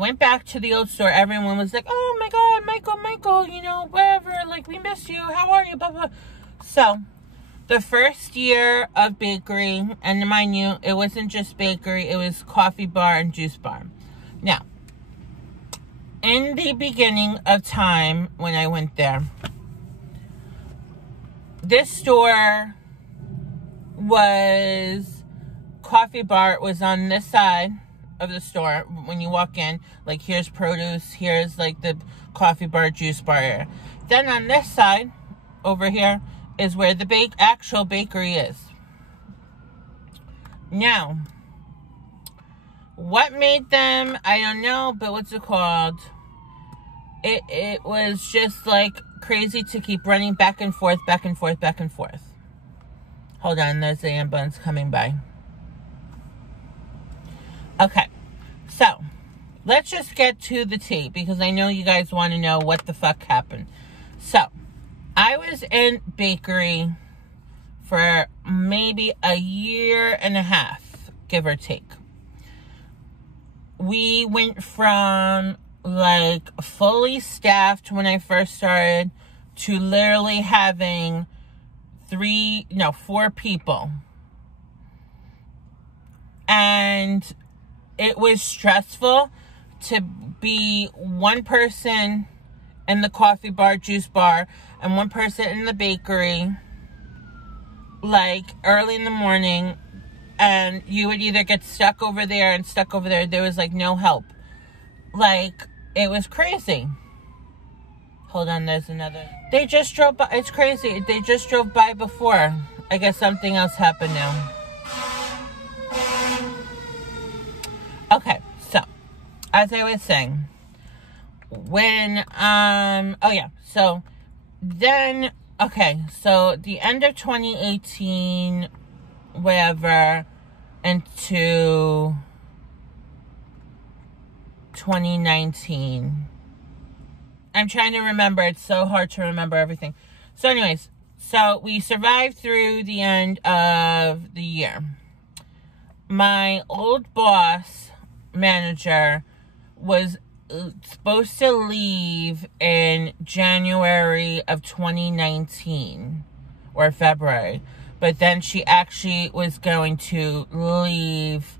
went back to the old store. Everyone was like, oh my God, Michael, you know, whatever. Like, we miss you. How are you? Blah, blah. So, the first year of bakery, and mind you, it wasn't just bakery. It was coffee bar and juice bar. Now, in the beginning of time when I went there, this store was, coffee bar was on this side of the store. When you walk in, like, here's produce, here's like the coffee bar, juice bar area. Then on this side, over here, is where the actual bakery is. Now, what made them, I don't know, but what's it called? It was just like crazy to keep running back and forth, back and forth, back and forth. Hold on, there's the ambulance coming by. Okay, so let's just get to the tea, because I know you guys want to know what the fuck happened. So, I was in bakery for maybe a year and a half, give or take. We went from like fully staffed when I first started to literally having 4 people. And it was stressful to be one person in the coffee bar, juice bar, and one person in the bakery, like early in the morning, and you would either get stuck over there and stuck over there. There was like no help. Like, it was crazy. Hold on, there's another. They just drove by. It's crazy. They just drove by before. I guess something else happened now. Okay, so, as I was saying, when, oh yeah, so, then, okay, so the end of 2018, whatever, into 2019. I'm trying to remember. It's so hard to remember everything. So anyways, so we survived through the end of the year. My old boss, manager, was supposed to leave in January of 2019 or February, but then she actually was going to leave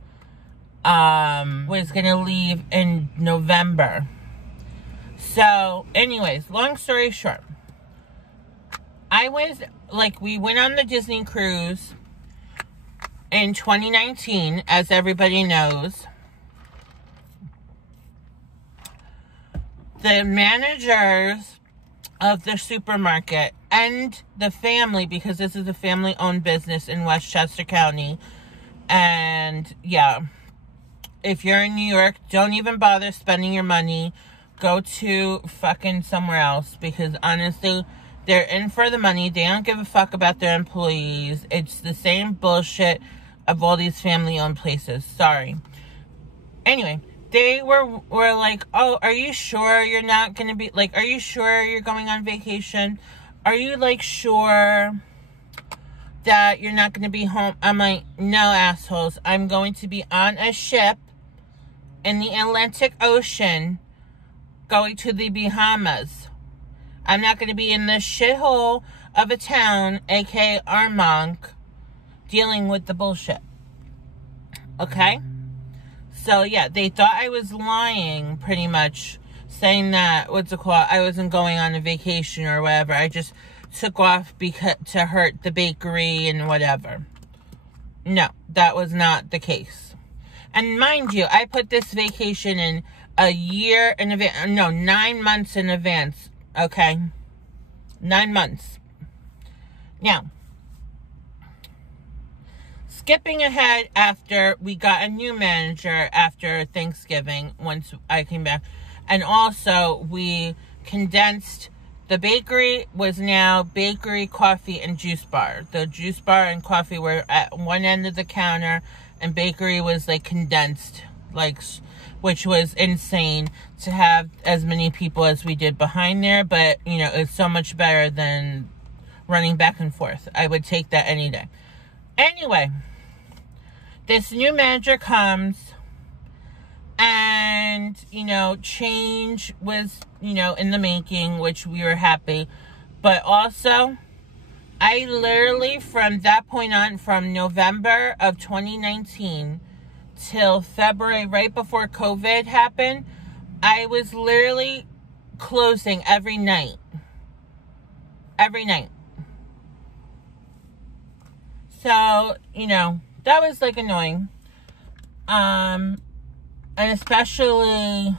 in November. So anyways, long story short, we went on the Disney cruise in 2019, as everybody knows. The managers of the supermarket and the family, because this is a family-owned business in Westchester County, and yeah, if you're in New York, don't even bother spending your money. Go to fucking somewhere else, because honestly, they're in for the money. They don't give a fuck about their employees. It's the same bullshit of all these family-owned places. Sorry. Anyway, they were like, oh, are you sure you're not going to be, like, are you sure you're going on vacation? Are you, like, sure that you're not going to be home? I'm like, no, assholes. I'm going to be on a ship in the Atlantic Ocean going to the Bahamas. I'm not going to be in this shithole of a town, aka Armonk, dealing with the bullshit. Okay? So, yeah, they thought I was lying, pretty much, saying that, I wasn't going on a vacation or whatever. I just took off to hurt the bakery and whatever. No, that was not the case. And mind you, I put this vacation in a year in advance. No, 9 months in advance. Okay? 9 months. Now, skipping ahead, after we got a new manager after Thanksgiving, once I came back, and also we condensed, the bakery was now bakery, coffee, and juice bar. The juice bar and coffee were at one end of the counter, and bakery was like condensed, like, which was insane to have as many people as we did behind there, but, you know, it's so much better than running back and forth. I would take that any day. Anyway, this new manager comes, And, you know, change was, you know, in the making, which we were happy. But also, I literally, from that point on, from November of 2019 till February, right before COVID happened, I was literally closing every night. Every night. So, you know, that was, like, annoying. And especially,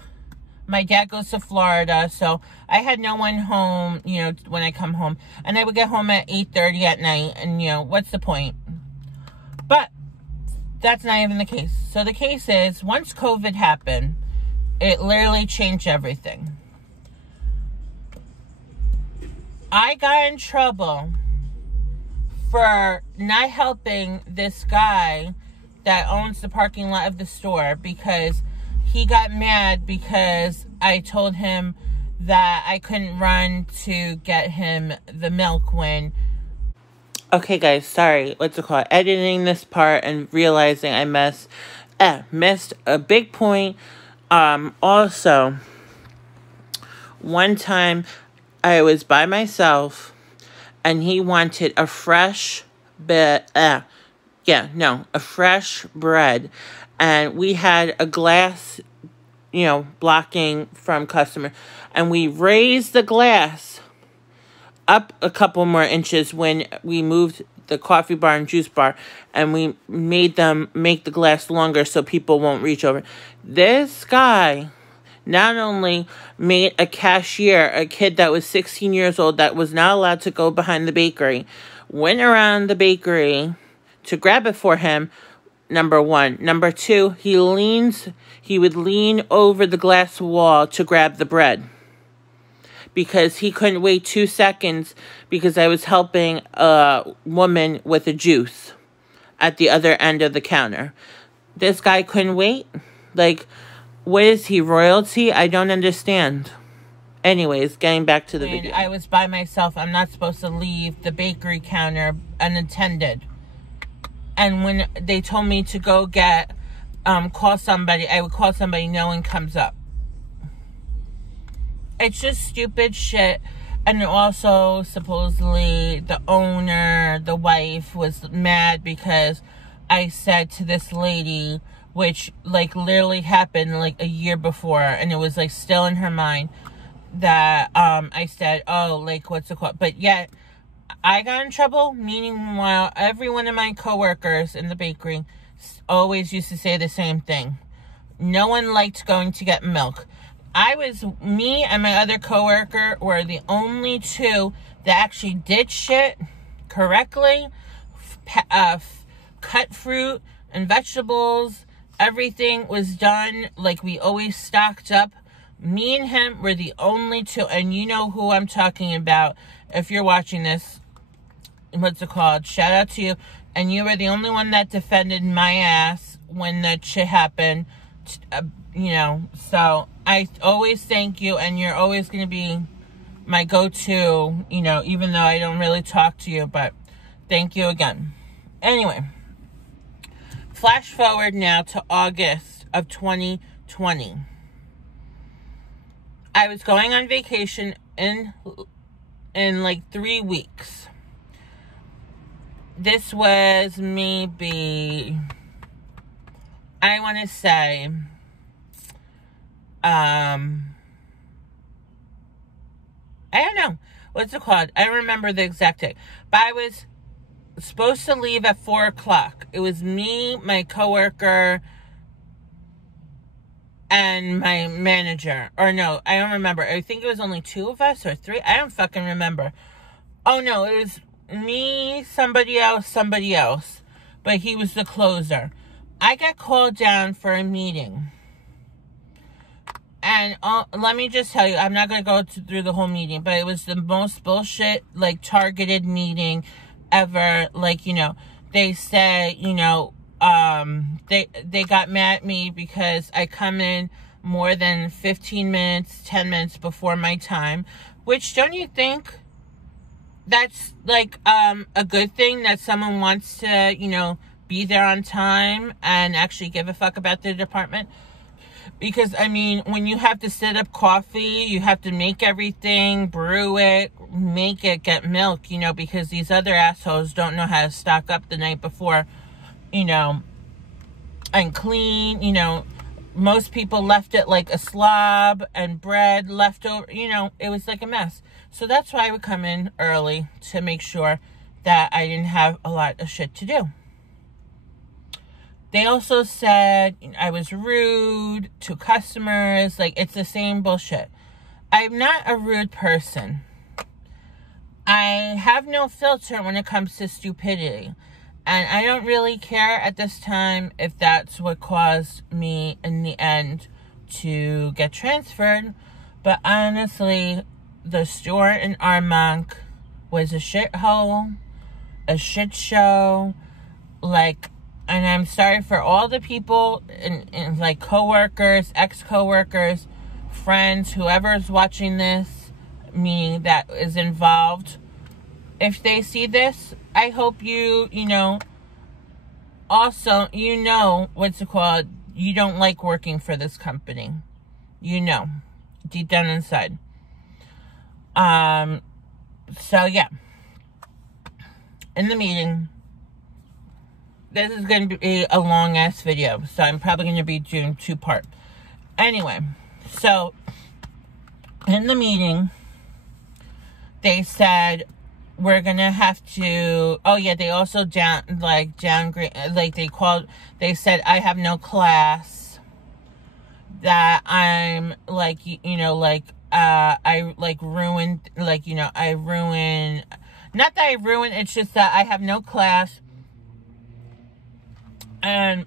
my dad goes to Florida, so I had no one home, you know, when I come home. And I would get home at 8:30 at night, and, you know, what's the point? But that's not even the case. So the case is, once COVID happened, it literally changed everything. I got in trouble for not helping this guy that owns the parking lot of the store, because he got mad because I told him that I couldn't run to get him the milk when... Okay, guys, sorry. What's it called? Editing this part and realizing I missed a big point. Also, one time I was by myself and he wanted a fresh fresh bread. And we had a glass, you know, blocking from customer. And we raised the glass up a couple more inches when we moved the coffee bar and juice bar. And we made them make the glass longer so people won't reach over. This guy not only made a cashier, a kid that was 16 years old that was not allowed to go behind the bakery, went around the bakery to grab it for him, number one. Number two, he would lean over the glass wall to grab the bread, because he couldn't wait 2 seconds because I was helping a woman with a juice at the other end of the counter. This guy couldn't wait? Like, what is he, royalty? I don't understand. Anyways, getting back to the video. I was by myself. I'm not supposed to leave the bakery counter unattended. And when they told me to go get, call somebody, I would call somebody, no one comes up. It's just stupid shit. And also, supposedly, the owner, the wife, was mad because I said to this lady, which, like, literally happened, like, a year before, and it was, like, still in her mind, that, I said, oh, like, what's it called? But yet, I got in trouble. Meanwhile, every one of my coworkers in the bakery always used to say the same thing. No one liked going to get milk. Me and my other coworker were the only two that actually did shit correctly. Cut fruit and vegetables. Everything was done. Like, we always stocked up. Me and him were the only two. And you know who I'm talking about. If you're watching this, what's it called? Shout out to you. And you were the only one that defended my ass when that shit happened. You know, so I always thank you, and you're always going to be my go-to, you know, even though I don't really talk to you, but thank you again. Anyway, flash forward now to August of 2020. I was going on vacation in like 3 weeks. This was maybe, I want to say, I don't know. What's it called? I don't remember the exact date. But I was supposed to leave at 4 o'clock. It was me, my coworker, and my manager. Or no, I don't remember. I think it was only 2 of us or 3. I don't fucking remember. Oh no, it was me, somebody else. But he was the closer. I got called down for a meeting. And let me just tell you, I'm not going to go through the whole meeting, but it was the most bullshit, like, targeted meeting ever. Like, you know, they said, you know, they got mad at me because I come in more than 15 minutes, 10 minutes before my time. Which, don't you think that's, like, a good thing that someone wants to, you know, be there on time and actually give a fuck about their department? Because, I mean, when you have to set up coffee, you have to make everything, brew it, make it, get milk, you know, because these other assholes don't know how to stock up the night before, you know, and clean, you know. Most people left it like a slob, and bread left over, you know, it was like a mess. So that's why I would come in early, to make sure that I didn't have a lot of shit to do. They also said I was rude to customers. Like, it's the same bullshit. I'm not a rude person. I have no filter when it comes to stupidity. And I don't really care at this time if that's what caused me in the end to get transferred. But honestly, the store in Armonk was a shithole, a shit show. Like, and I'm sorry for all the people and like coworkers, ex-coworkers, friends, whoever's watching this, meaning that is involved. If they see this, I hope you know, also, you know, what's it called? You don't like working for this company. You know, deep down inside. So yeah. In the meeting, this is going to be a long ass video, so I'm probably going to be doing 2-part. Anyway, so in the meeting, they said we're gonna have to, oh yeah, they also downgrade, like they said I have no class, that I'm like, you know, like, I like ruined, like, you know, I ruin, not that I ruined, it's just that I have no class, and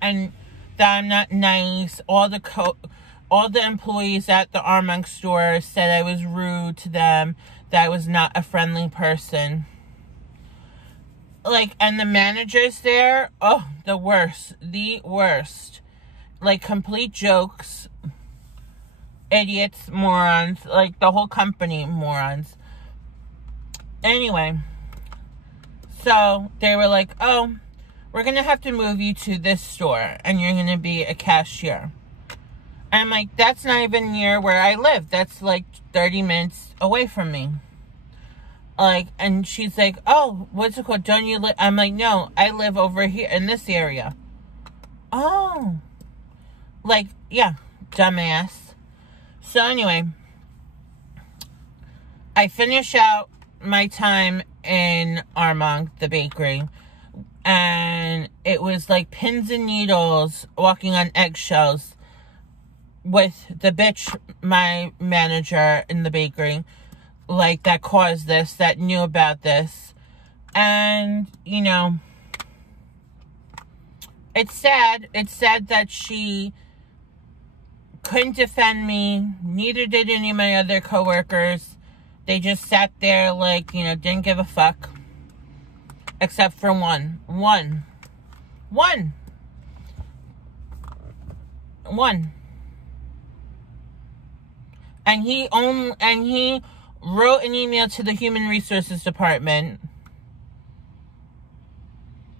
that I'm not nice. All the employees at the Armonk store said I was rude to them, that I was not a friendly person. Like, and the managers there, oh, the worst. Like, complete jokes. Idiots, morons, like, the whole company, morons. Anyway, so they were like, oh, we're gonna have to move you to this store, and you're gonna be a cashier. And I'm like, that's not even near where I live. That's like 30 minutes away from me. Like, and she's like, oh, what's it called? Don't you live? I'm like, no, I live over here in this area. Oh. Like, yeah, dumbass. So anyway, I finish out my time in Armonk, the bakery. And it was like pins and needles, walking on eggshells, with the bitch, my manager in the bakery, like, that caused this, that knew about this. And, you know, it's sad that she couldn't defend me, neither did any of my other coworkers. They just sat there, like, you know, didn't give a fuck, except for one. And he wrote an email to the Human Resources Department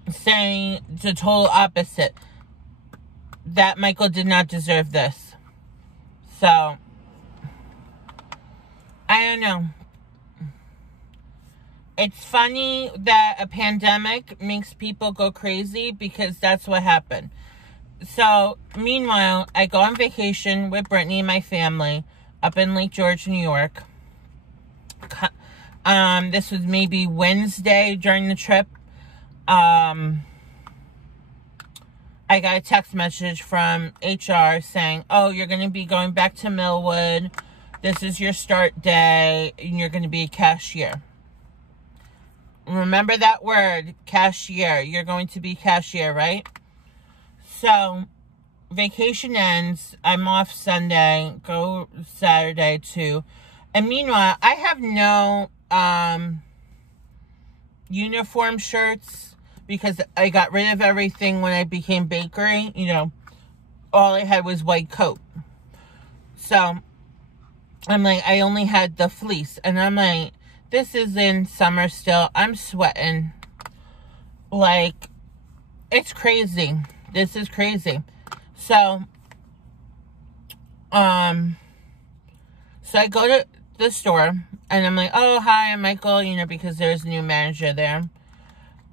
saying the total opposite, that Michael did not deserve this. So, I don't know. It's funny that a pandemic makes people go crazy, because that's what happened. So, meanwhile, I go on vacation with Brittany and my family up in Lake George, New York. This was maybe Wednesday during the trip. I got a text message from HR saying, oh, you're going to be going back to Millwood. This is your start day, and you're going to be a cashier. Remember that word, cashier. You're going to be cashier, right? So, vacation ends. I'm off Sunday. Go Saturday, too. And meanwhile, I have no uniform shirts, because I got rid of everything when I became bakery. You know, all I had was white coat. So, I'm like, I only had the fleece. And I'm like, this is in summer still. I'm sweating. Like, it's crazy. This is crazy. So, So I go to the store, and I'm like, oh, hi, I'm Michael, because there's a new manager there.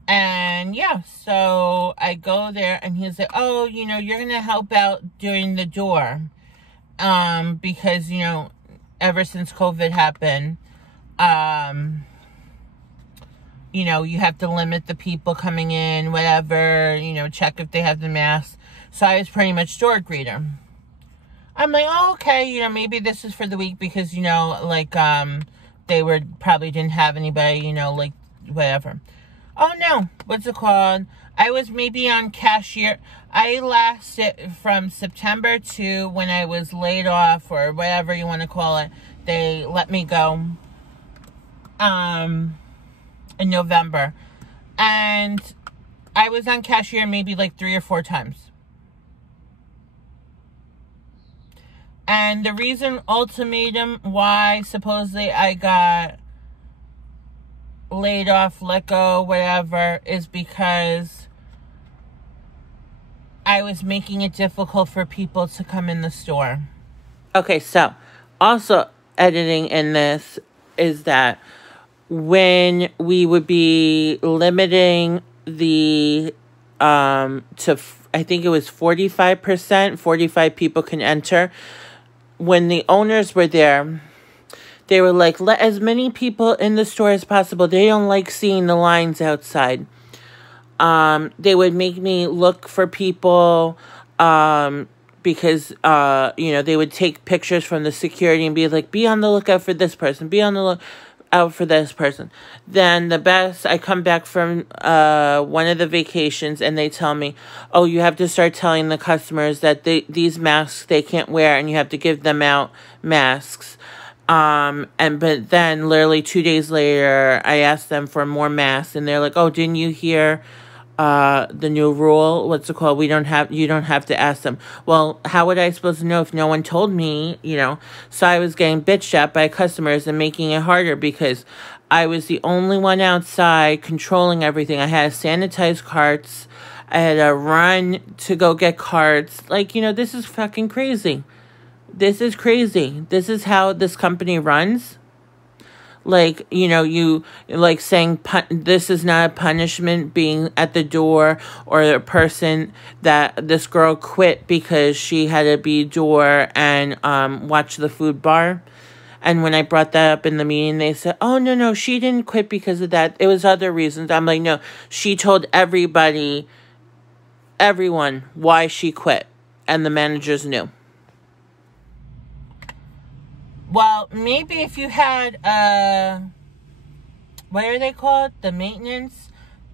And yeah, so I go there, and he's like, oh, you're going to help out during the door. Because, ever since COVID happened, you have to limit the people coming in, whatever, check if they have the mask. So I was pretty much door greeter. I'm like, oh, okay, maybe this is for the week because, they probably didn't have anybody, whatever. Oh, no, what's it called? I was maybe on cashier. I lasted from September to when I was laid off or whatever you want to call it. They let me go in November. And I was on cashier maybe like 3 or 4 times. And the reason ultimatum why supposedly I got laid off, let go, whatever, is because I was making it difficult for people to come in the store. Okay, so also editing in this is that when we would be limiting the to I think it was 45%, 45 people can enter. When the owners were there, they were like, let as many people in the store as possible. They don't like seeing the lines outside. They would make me look for people because, they would take pictures from the security and be like, be on the lookout for this person. Be on the lookout for this person. Then I come back from one of the vacations and they tell me, oh, you have to start telling the customers that these masks they can't wear and you have to give them out masks. But then literally 2 days later, I asked them for more masks and they're like, oh, didn't you hear the new rule? What's it called? You don't have to ask them. Well, how would I supposed to know if no one told me, So I was getting bitched at by customers and making it harder because I was the only one outside controlling everything. I had to sanitize carts. I had to run to go get carts. This is fucking crazy. This is crazy. This is how this company runs. You saying this is not a punishment being at the door, or a person that this girl quit because she had to be door and watch the food bar. And when I brought that up in the meeting, they said, oh, no, she didn't quit because of that. It was other reasons. I'm like, no, she told everyone why she quit. And the managers knew. Well, maybe if you had, what are they called? The maintenance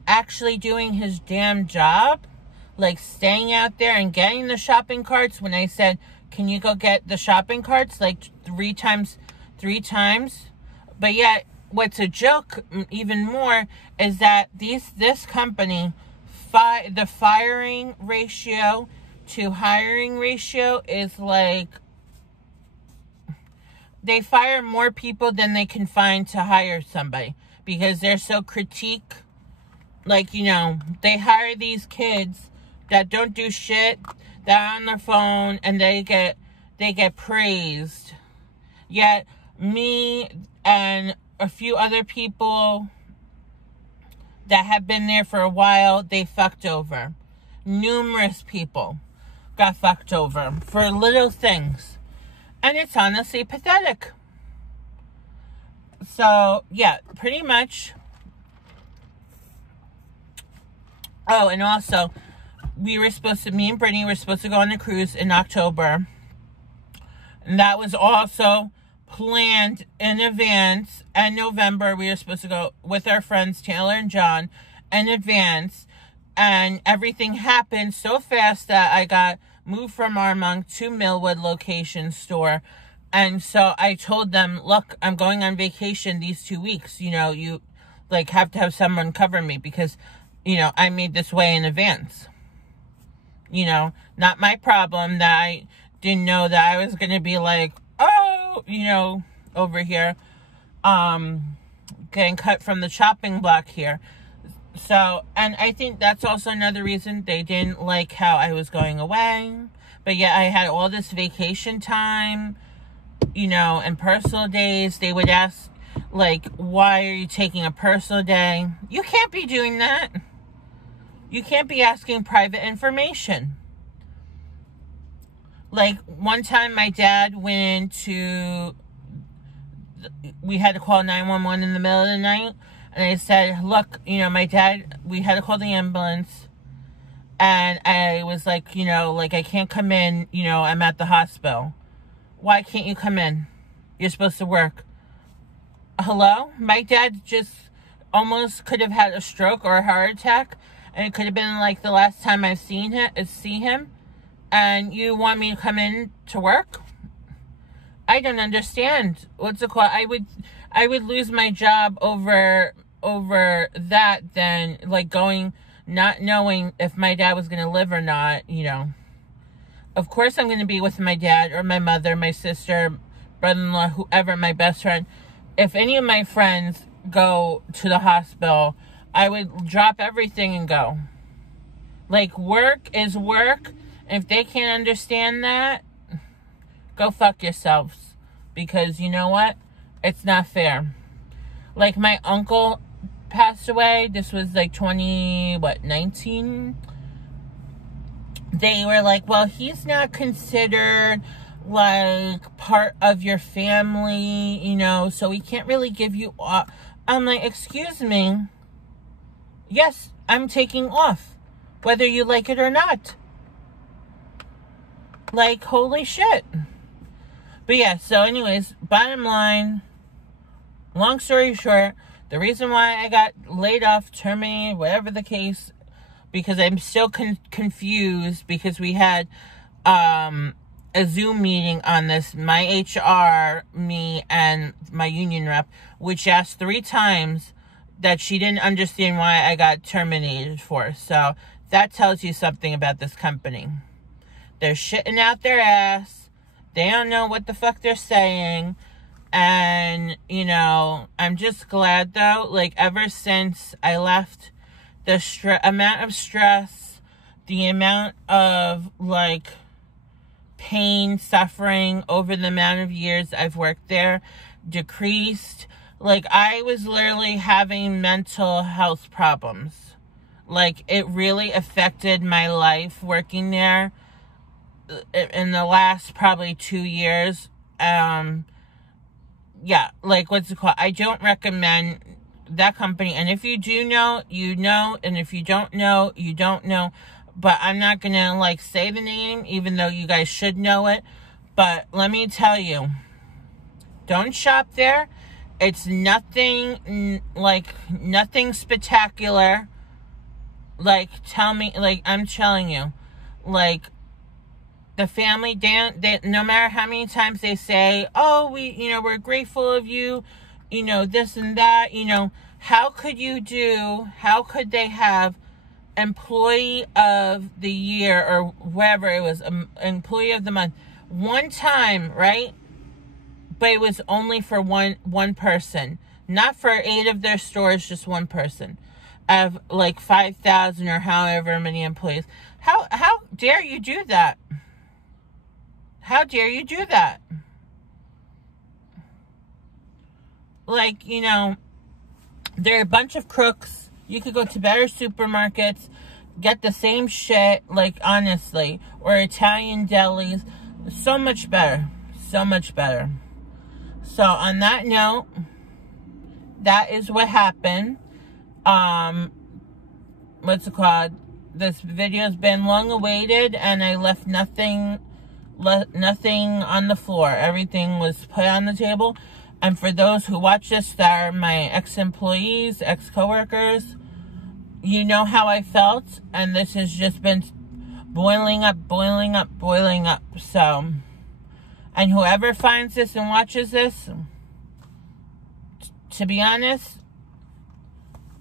actually doing his damn job. Staying out there and getting the shopping carts. When I said, can you go get the shopping carts? 3 times. But yet, what's a joke even more is that this company, the firing ratio to hiring ratio is they fire more people than they can find to hire somebody because they're so critique. They hire these kids that don't do shit, that are on their phone, and they get praised. Yet me and a few other people that have been there for a while, they fucked over. Numerous people got fucked over for little things. And it's honestly pathetic. So, yeah, pretty much. Oh, and also, me and Brittany were supposed to go on a cruise in October. And that was also planned in advance. In November, we were supposed to go with our friends, Taylor and John, in advance. And everything happened so fast that I got moved from Armonk to Millwood location store. And so I told them, look, I'm going on vacation these 2 weeks. You have to have someone cover me because, I made this way in advance. Not my problem that I didn't know that I was going to be over here, getting cut from the chopping block here. So, and I think that's also another reason they didn't like how I was going away. But yeah, I had all this vacation time, you know, and personal days. They would ask, like, why are you taking a personal day? You can't be doing that. You can't be asking private information. Like, one time my dad went to, we had to call 911 in the middle of the night. And I said, look, you know, my dad, we had to call the ambulance. And I was like, you know, like, I can't come in, you know, I'm at the hospital. Why can't you come in? You're supposed to work. Hello? My dad just almost could have had a stroke or a heart attack. And it could have been like the last time I've see him. And you want me to come in to work? I don't understand. What's it called? I would lose my job over that than like going, not knowing if my dad was going to live or not, you know. Of course I'm going to be with my dad or my mother, my sister, brother-in-law, whoever, my best friend. If any of my friends go to the hospital, I would drop everything and go. Like, work is work. If they can't understand that, go fuck yourselves. Because you know what? It's not fair. Like, my uncle passed away. This was like 19? They were like, well, he's not considered like part of your family, you know, so we can't really give you off. I'm like, excuse me. Yes, I'm taking off, whether you like it or not. Like, holy shit. But yeah, so anyways, bottom line, long story short, the reason why I got laid off, terminated, whatever the case, because I'm still confused, because we had a Zoom meeting on this, my HR, me, and my union rep, which asked 3 times that she didn't understand why I got terminated for. So that tells you something about this company. They're shitting out their ass. They don't know what the fuck they're saying. And, you know, I'm just glad, though, like, ever since I left, the amount of stress, the amount of, like, pain, suffering over the amount of years I've worked there decreased. Like, I was literally having mental health problems. Like, it really affected my life working there in the last probably 2 years. Yeah, like, what's it called? I don't recommend that company. And if you do know, you know. And if you don't know, you don't know. But I'm not going to, like, say the name, even though you guys should know it. But let me tell you, don't shop there. It's nothing, like, nothing spectacular. Like, I'm telling you, like, the family, they, no matter how many times they say, oh, we're grateful of you, you know, this and that, you know, how could they have employee of the year or whatever it was, employee of the month, one time, right? But it was only for one person, not for 8 of their stores, just one person. Of like 5,000 or however many employees. How dare you do that? How dare you do that? Like, you know, there are a bunch of crooks. You could go to better supermarkets, get the same shit, like, honestly, or Italian delis. So much better. So much better. So, on that note, that is what happened. What's it called? This video's been long awaited, and I left nothing on the floor. Everything was put on the table. And for those who watch this that are my ex-employees, ex-coworkers, you know how I felt, and this has just been boiling up. So, and whoever finds this and watches this, to be honest,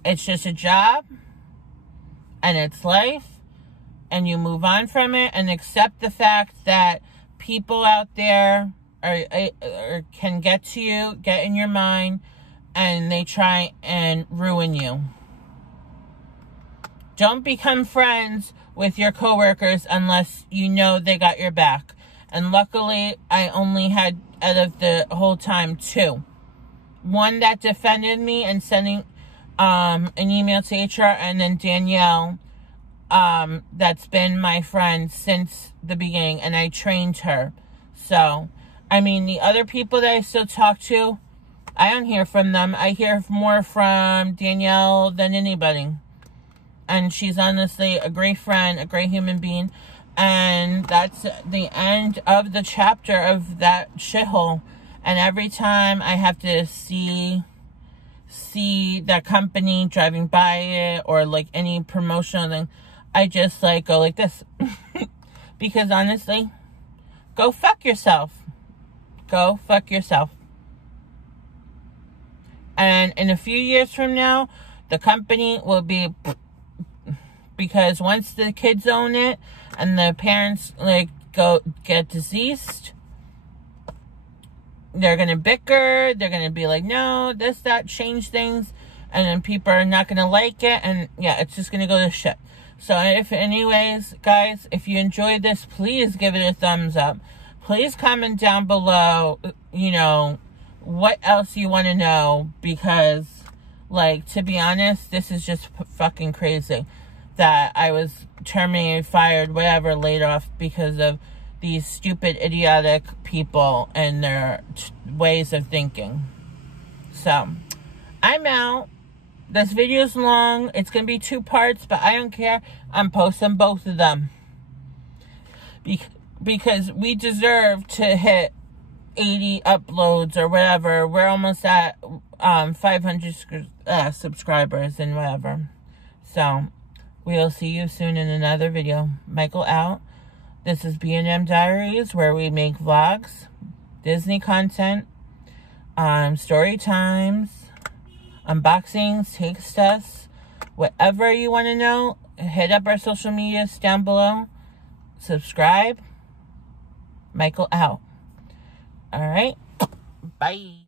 it's just a job, and it's life, and you move on from it, and accept the fact that people out there can get to you, get in your mind, and they try and ruin you. Don't become friends with your coworkers unless you know they got your back. And luckily, I only had, out of the whole time, 2. One that defended me and sending an email to HR, and then Danielle, that's been my friend since the beginning, and I trained her. So, I mean, the other people that I still talk to, I don't hear from them. I hear more from Danielle than anybody. And she's honestly a great friend, a great human being. And that's the end of the chapter of that shithole. And every time I have to see that company driving by it, or like any promotional thing, I just like go like this. Because honestly, go fuck yourself. Go fuck yourself. And in a few years from now, the company will be, because once the kids own it and the parents like get deceased, they're gonna bicker. They're gonna be like, no, this, that, change things, and then people are not gonna like it, and yeah, it's just gonna go to shit. So anyways, guys, if you enjoyed this, please give it a thumbs up. Please comment down below, you know, what else you want to know, because, like, to be honest, this is just fucking crazy that I was terminated, fired, whatever, laid off because of these stupid, idiotic people and their ways of thinking. So, I'm out. This video's long. It's going to be 2 parts, but I don't care. I'm posting both of them. Because we deserve to hit 80 uploads or whatever. We're almost at 500 subscribers and whatever. So, we'll see you soon in another video. Michael out. This is B&M Diaries, where we make vlogs, Disney content, story times, unboxings, taste tests, whatever you want to know. Hit up our social medias down below. Subscribe. Michael out. Alright. Bye.